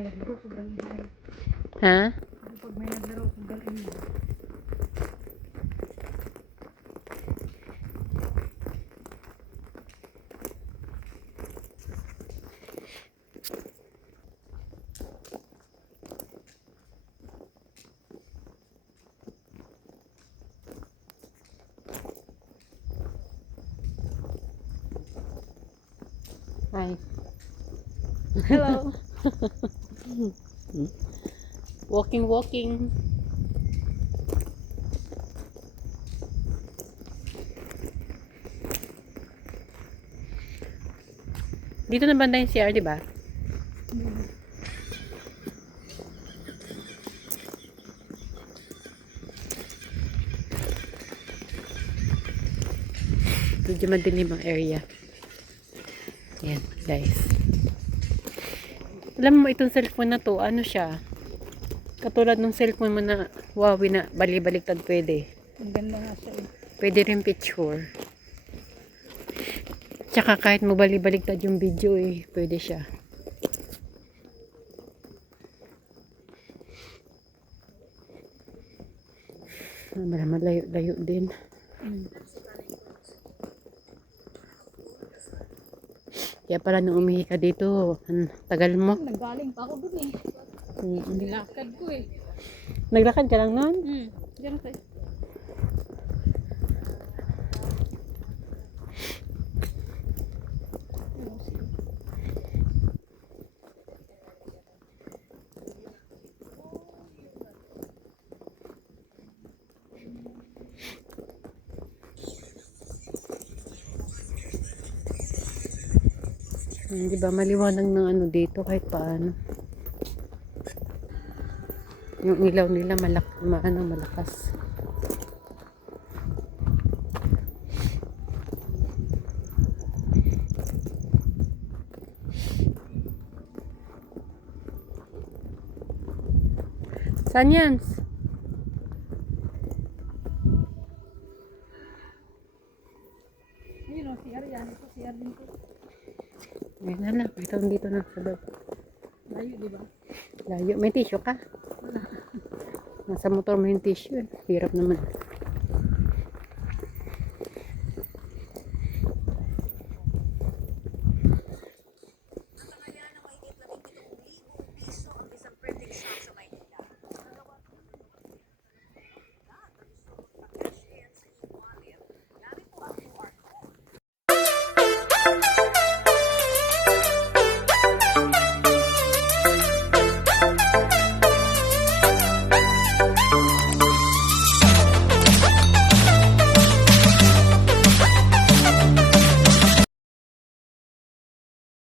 may naglaro, sobrang ingay. Ha? Pag may naglaro, sobrang ingay. Hi. Hello. Walking. Dito na banda yung CR, di ba? Medyo madilim ang area. Ayan, guys. Alam mo, itong cellphone na to, ano siya? Katulad ng cellphone mo na Huawei na bali-baliktad pwede. Ang ganda nga siya eh. Pwede rin picture. Tsaka kahit mo bali-baliktad yung video eh, pwede siya. Malayo din. Kaya pala nung umihi ka dito, tagal mo. Nanggaling pa ako dun eh. Nilakad ko eh. Naglakad ka lang nun? Diyan tayo. Di ba maliwanag ng ano dito kahit paano. Yung ilaw nila malakas. Saan yan? Yun o, CR yan. Ito CR din ko. Ayun na lang. Ito dito na sa bag. Layo, di ba? Layo. May tissue ka? Wala. Nasa motor mo yung tissue. Hirap naman.